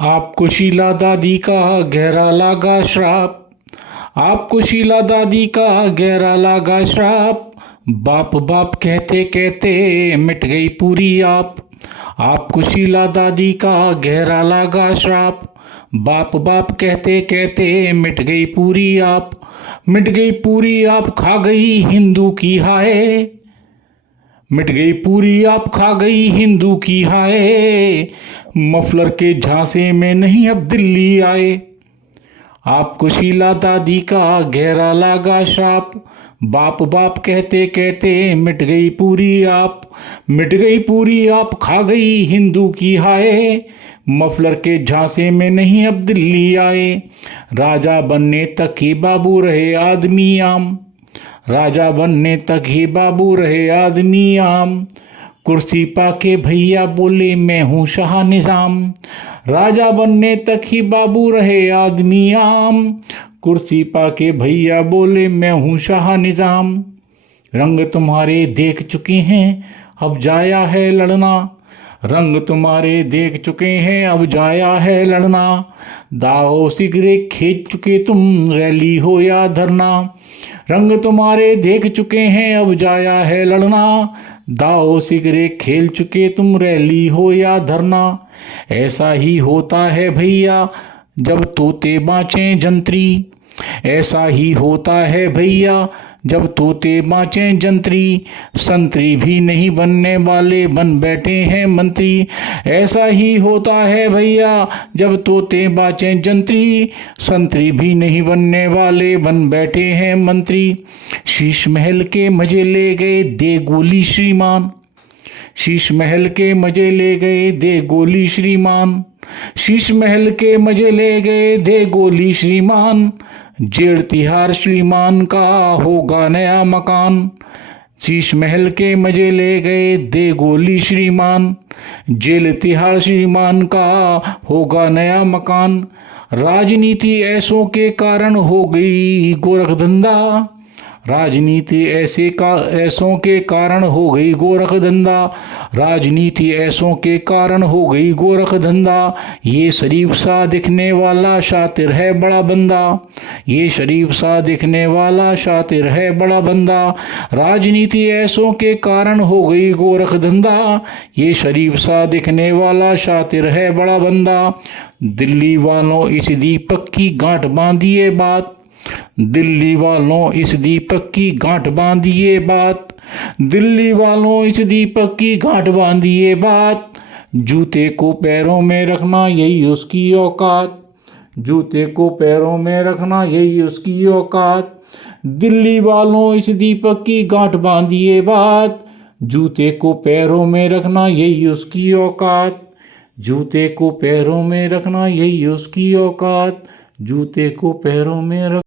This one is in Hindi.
आपको शीला दादी का गहरा लगा श्राप। आपको शीला दादी का गहरा लगा श्राप। बाप बाप कहते कहते मिट गई पूरी आप। आपको शीला दादी का गहरा लगा श्राप। बाप बाप कहते कहते मिट गई पूरी आप। मिट गई पूरी आप, खा गई हिंदू की हाय। मिट गई पूरी आप, खा गई हिंदू की हाय। मफलर के झांसे में नहीं अब दिल्ली आए। आपको शीला दादी का गहरा लगा श्राप। बाप बाप कहते कहते मिट गई पूरी आप। मिट गई पूरी आप, खा गई हिंदू की हाय। मफलर के झांसे में नहीं अब दिल्ली आए। राजा बनने तक ही बाबू रहे आदमी आम। राजा बनने तक ही बाबू रहे आदमी आम। कुर्सी पाके भैया बोले मैं हूँ शाह निजाम। राजा बनने तक ही बाबू रहे आदमी आम। कुर्सी पाके भैया बोले मैं हूँ शाह निजाम। रंग तुम्हारे देख चुके हैं अब जाया है लड़ना। रंग तुम्हारे देख चुके हैं अब जाया है लड़ना। दाओ सिगरेट खींच चुके तुम, रैली हो या धरना। रंग तुम्हारे देख चुके हैं अब जाया है लड़ना। दाओ सिगरेट खेल चुके तुम, रैली हो या धरना। ऐसा ही होता है भैया जब तोते बाँचें जंतरी। ऐसा ही होता है भैया जब तोते बाँचें जंतरी। संतरी भी नहीं बनने वाले बन बैठे हैं मंत्री। ऐसा ही होता है भैया जब तोते बाँचें जंतरी। संतरी भी नहीं बनने वाले बन बैठे हैं मंत्री। शीश महल के मजे ले गए दे गोली श्रीमान। शीश महल के मजे ले गए दे गोली श्रीमान। शीश महल के मजे ले गए दे गोली श्रीमान। जेड़ तिहार श्रीमान का होगा नया मकान। शीश महल के मजे ले गए दे गोली श्रीमान। जेल तिहाड़ श्रीमान का होगा नया मकान। राजनीति ऐसों के कारण हो गई गोरख धंधा। राजनीति ऐसों के कारण हो गई गोरख धंधा। राजनीति ऐसों के कारण हो गई गोरख धंधा। ये शरीफ सा दिखने वाला शातिर है बड़ा बंदा। ये शरीफ सा दिखने वाला शातिर है बड़ा बंदा। राजनीति ऐसों के कारण हो गई गोरख धंधा। ये शरीफ सा दिखने वाला शातिर है बड़ा बंदा। दिल्ली वालों इस दीपक की गांठ बांधिए बात। दिल्ली वालों इस दीपक की गांठ बांधिए बात। दिल्ली वालों इस दीपक की गांठ बांधिए बात। जूते को पैरों में रखना यही उसकी औकात। जूते को पैरों में रखना यही उसकी औकात। दिल्ली वालों इस दीपक की गांठ बांधिए बात। जूते को पैरों में रखना यही उसकी औकात। जूते को पैरों में रखना यही उसकी औकात। जूते को पैरों में रख